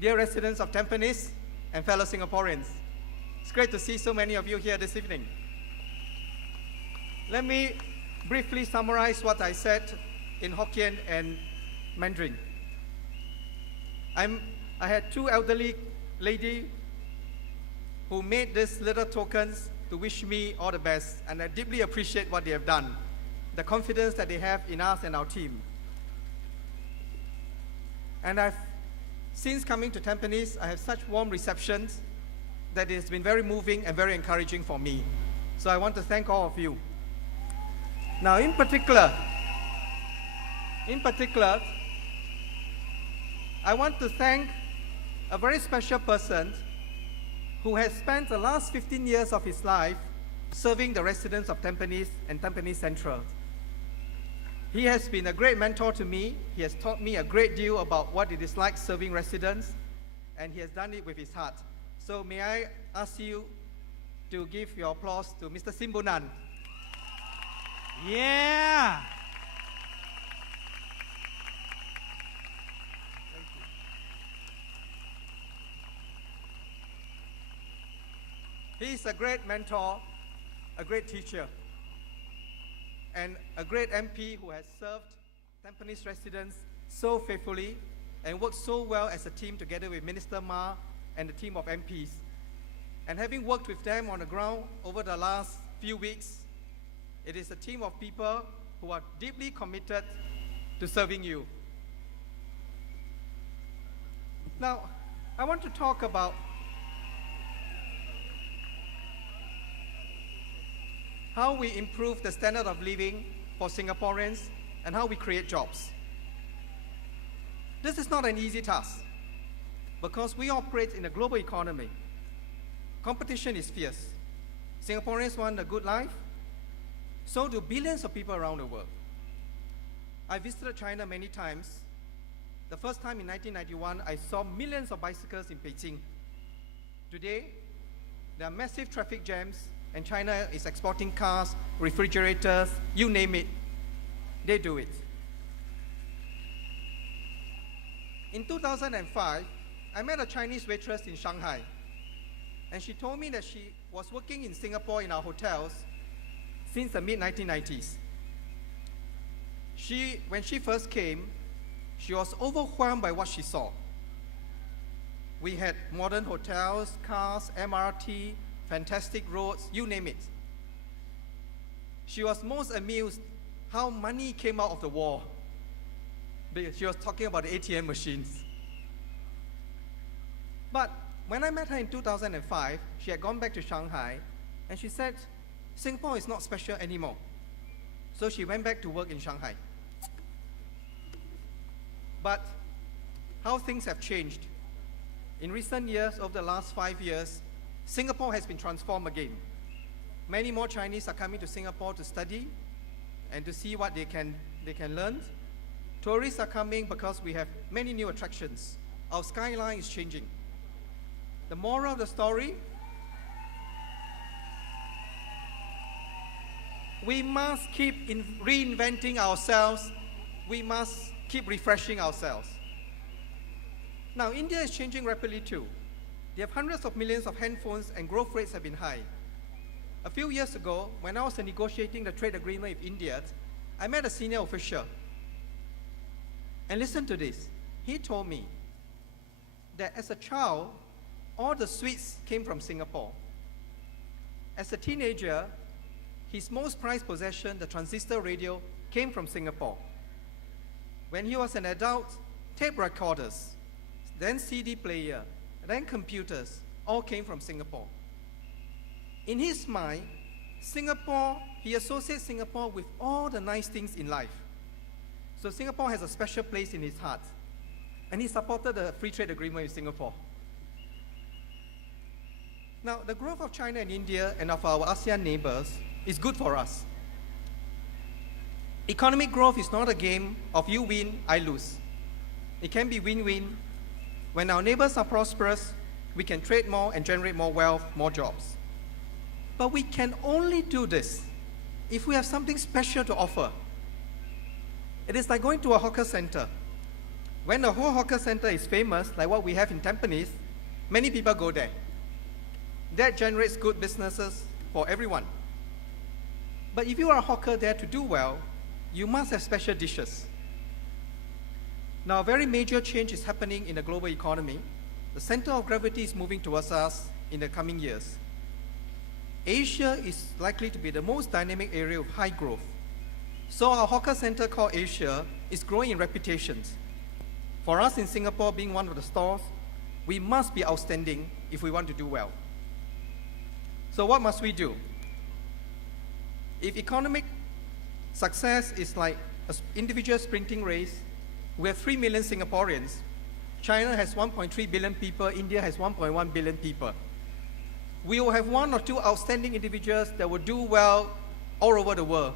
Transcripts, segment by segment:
dear residents of Tampines, and fellow Singaporeans. It's great to see so many of you here this evening. Let me briefly summarize what I said in Hokkien and Mandarin. I had two elderly ladies who made these little tokens to wish me all the best, and I deeply appreciate what they have done, the confidence that they have in us and our team. And since coming to Tampines, I have such warm receptions that it has been very moving and very encouraging for me. So I want to thank all of you. Now, in particular, I want to thank a very special person who has spent the last 15 years of his life serving the residents of Tampines and Tampines Central. He has been a great mentor to me. He has taught me a great deal about what it is like serving residents, and he has done it with his heart. So may I ask you to give your applause to Mr. Simbunan. Yeah! Thank you. He is a great mentor, a great teacher, and a great MP who has served Tampines residents so faithfully and worked so well as a team together with Minister Ma and the team of MPs. And having worked with them on the ground over the last few weeks, it is a team of people who are deeply committed to serving you. Now, I want to talk about how we improve the standard of living for Singaporeans and how we create jobs. This is not an easy task because we operate in a global economy. Competition is fierce. Singaporeans want a good life, so do billions of people around the world. I visited China many times. The first time in 1991, I saw millions of bicycles in Beijing. Today, there are massive traffic jams, and China is exporting cars, refrigerators, you name it. They do it. In 2005, I met a Chinese waitress in Shanghai, and she told me that she was working in Singapore in our hotels since the mid-1990s. When she first came, she was overwhelmed by what she saw. We had modern hotels, cars, MRT, fantastic roads, you name it. She was most amused how money came out of the wall. She was talking about the ATM machines. But when I met her in 2005, she had gone back to Shanghai, and she said, Singapore is not special anymore. So she went back to work in Shanghai. But how things have changed. In recent years, over the last 5 years, Singapore has been transformed again. Many more Chinese are coming to Singapore to study and to see what they can learn. Tourists are coming because we have many new attractions. Our skyline is changing. The moral of the story, we must keep reinventing ourselves. We must keep refreshing ourselves. Now, India is changing rapidly too. They have hundreds of millions of handphones and growth rates have been high. A few years ago, when I was negotiating the trade agreement with India, I met a senior official. And listen to this. He told me that as a child, all the sweets came from Singapore. As a teenager, his most prized possession, the transistor radio, came from Singapore. When he was an adult, tape recorders, then CD player, then computers, all came from Singapore. In his mind, he associates Singapore with all the nice things in life. So Singapore has a special place in his heart. And he supported the free trade agreement with Singapore. Now, the growth of China and India and of our ASEAN neighbors is good for us. Economic growth is not a game of you win, I lose. It can be win-win. When our neighbors are prosperous, we can trade more and generate more wealth, more jobs. But we can only do this if we have something special to offer. It is like going to a hawker center. When the whole hawker center is famous, like what we have in Tampines, many people go there. That generates good businesses for everyone. But if you are a hawker there to do well, you must have special dishes. Now, a very major change is happening in the global economy. The center of gravity is moving towards us in the coming years. Asia is likely to be the most dynamic area of high growth. So our hawker center called Asia is growing in reputations. For us in Singapore, being one of the stores, we must be outstanding if we want to do well. So what must we do? If economic success is like an individual sprinting race, we have 3 million Singaporeans. China has 1.3 billion people, India has 1.1 billion people. We will have 1 or 2 outstanding individuals that will do well all over the world,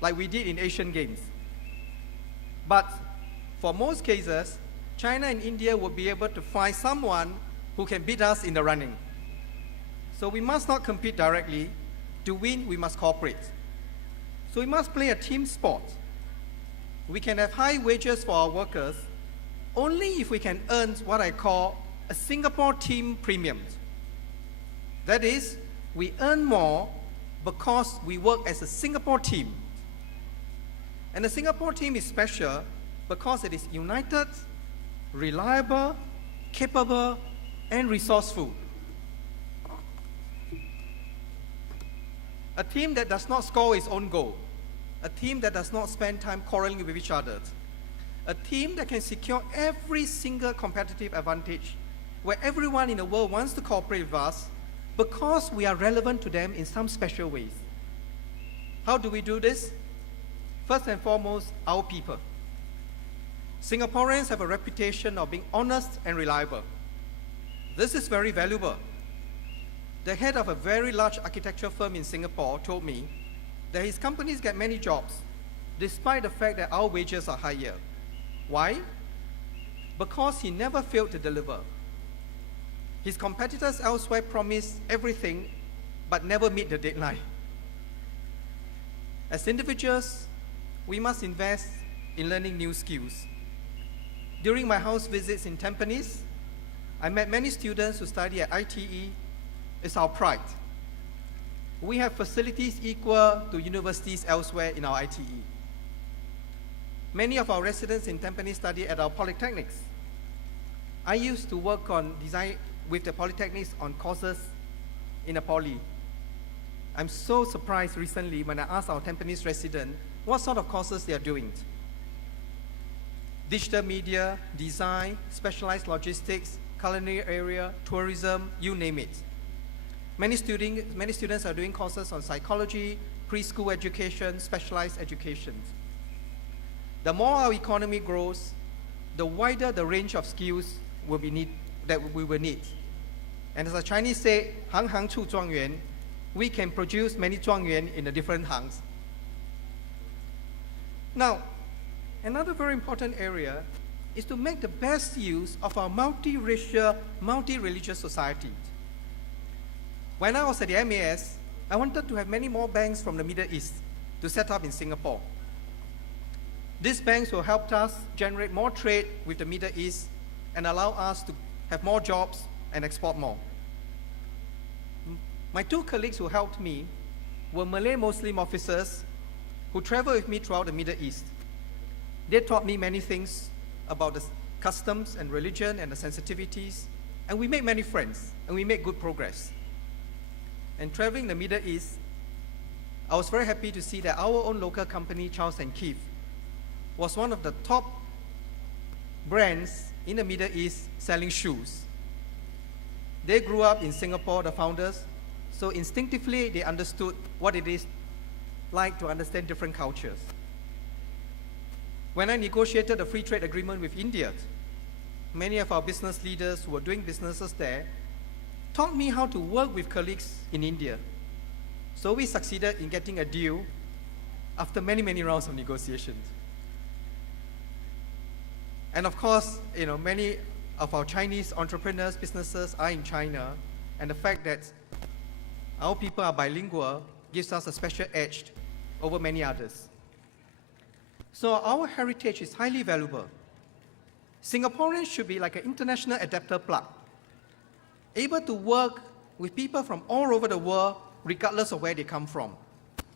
like we did in Asian Games. But for most cases, China and India will be able to find someone who can beat us in the running. So we must not compete directly. To win, we must cooperate. So we must play a team sport. We can have high wages for our workers only if we can earn what I call a Singapore team premium. That is, we earn more because we work as a Singapore team. And the Singapore team is special because it is united, reliable, capable, and resourceful. A team that does not score its own goal. A team that does not spend time quarreling with each other. A team that can secure every single competitive advantage where everyone in the world wants to cooperate with us because we are relevant to them in some special ways. How do we do this? First and foremost, our people. Singaporeans have a reputation of being honest and reliable. This is very valuable. The head of a very large architecture firm in Singapore told me that his companies get many jobs despite the fact that our wages are higher. Why? Because he never failed to deliver. His competitors elsewhere promise everything but never meet the deadline. As individuals, we must invest in learning new skills. During my house visits in Tampines, I met many students who study at ITE. It's our pride. We have facilities equal to universities elsewhere in our ITE. Many of our residents in Tampines study at our polytechnics. I used to work on design with the polytechnics on courses in a poly. I'm so surprised recently when I asked our Tampines resident what sort of courses they are doing. Digital media, design, specialized logistics, culinary area, tourism, you name it. Many students are doing courses on psychology, preschool education, specialized education. The more our economy grows, the wider the range of skills that we will need. And as the Chinese say, 行行出状元, we can produce many 状元 in the different hangs. Now, another very important area is to make the best use of our multiracial, multi-religious society. When I was at the MAS, I wanted to have many more banks from the Middle East to set up in Singapore. These banks will help us generate more trade with the Middle East and allow us to have more jobs and export more. My 2 colleagues who helped me were Malay Muslim officers who traveled with me throughout the Middle East. They taught me many things about the customs and religion and the sensitivities, and we made many friends, and we made good progress. And traveling the Middle East, I was very happy to see that our own local company, Charles & Keith, was one of the top brands in the Middle East selling shoes. They grew up in Singapore, the founders, so instinctively they understood what it is like to understand different cultures. When I negotiated a free trade agreement with India, many of our business leaders who were doing businesses there taught me how to work with colleagues in India. So we succeeded in getting a deal after many, many rounds of negotiations. And of course, many of our Chinese entrepreneurs, businesses are in China, and the fact that our people are bilingual gives us a special edge over many others. So our heritage is highly valuable. Singaporeans should be like an international adapter plug, able to work with people from all over the world, regardless of where they come from.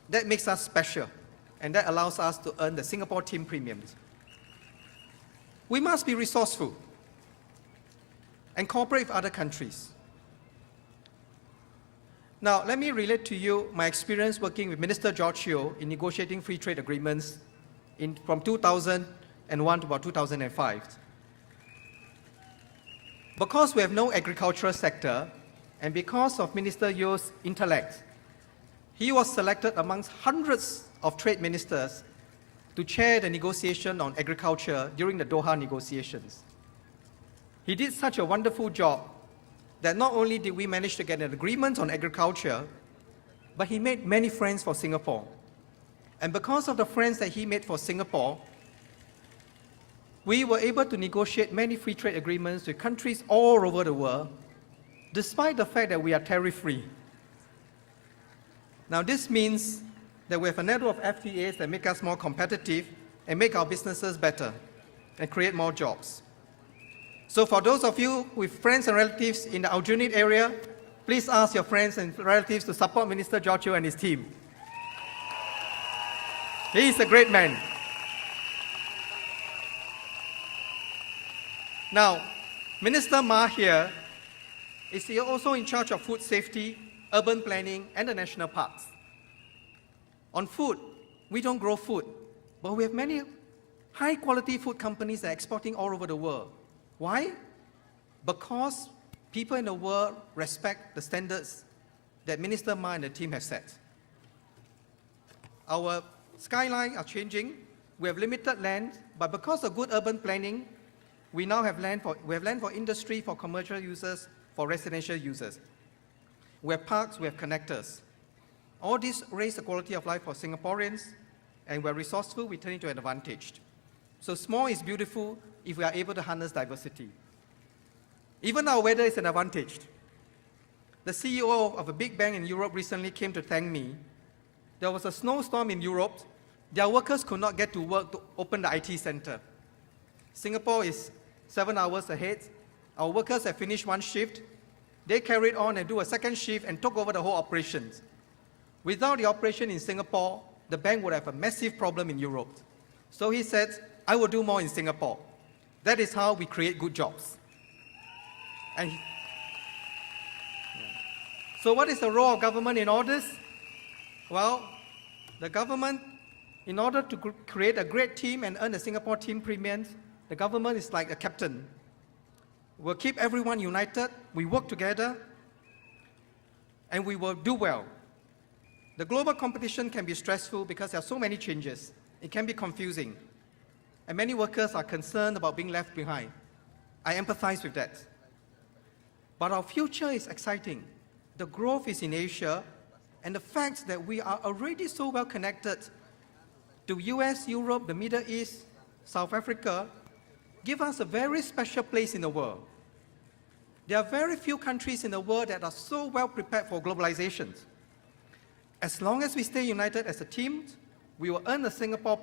That makes us special, and that allows us to earn the Singapore team premiums. We must be resourceful and cooperate with other countries. Now, let me relate to you my experience working with Minister George Yeo in negotiating free trade agreements from 2001 to about 2005. Because we have no agricultural sector, and because of Minister Yeo's intellect, he was selected amongst hundreds of trade ministers to chair the negotiation on agriculture during the Doha negotiations. He did such a wonderful job that not only did we manage to get an agreement on agriculture, but he made many friends for Singapore. And because of the friends that he made for Singapore, we were able to negotiate many free trade agreements with countries all over the world, despite the fact that we are tariff-free. Now, this means that we have a network of FTAs that make us more competitive and make our businesses better and create more jobs. So for those of you with friends and relatives in the Aljunied area, please ask your friends and relatives to support Minister George Yeo and his team. He is a great man. Now, Minister Ma here is also in charge of food safety, urban planning, and the national parks. On food, we don't grow food, but we have many high-quality food companies that are exporting all over the world. Why? Because people in the world respect the standards that Minister Ma and the team have set. Our skylines are changing. We have limited land, but because of good urban planning, we now have land for industry, for commercial users, for residential users. We have parks, we have connectors. All this raise the quality of life for Singaporeans, and we're resourceful, we turn it into an advantage. So small is beautiful if we are able to harness diversity. Even our weather is an advantage. The CEO of a big bank in Europe recently came to thank me. There was a snowstorm in Europe. Their workers could not get to work to open the IT center. Singapore is 7 hours ahead. Our workers have finished one shift. They carried on and do a second shift and took over the whole operations. Without the operation in Singapore, the bank would have a massive problem in Europe. So he said, I will do more in Singapore. That is how we create good jobs. And so what is the role of government in all this? Well, the government, in order to create a great team and earn the Singapore team premiums, the government is like a captain. We'll keep everyone united, we work together, and we will do well. The global competition can be stressful because there are so many changes. It can be confusing. And many workers are concerned about being left behind. I empathize with that. But our future is exciting. The growth is in Asia, and the fact that we are already so well connected to US, Europe, the Middle East, South Africa, give us a very special place in the world. There are very few countries in the world that are so well prepared for globalization. As long as we stay united as a team, we will earn the Singapore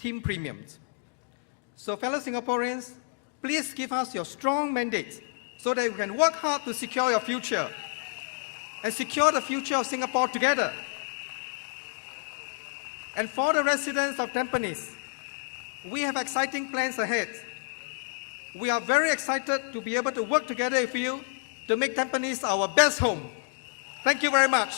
team premiums. So fellow Singaporeans, please give us your strong mandate so that we can work hard to secure your future and secure the future of Singapore together. And for the residents of Tampines, we have exciting plans ahead. We are very excited to be able to work together with you to make Tampines our best home. Thank you very much.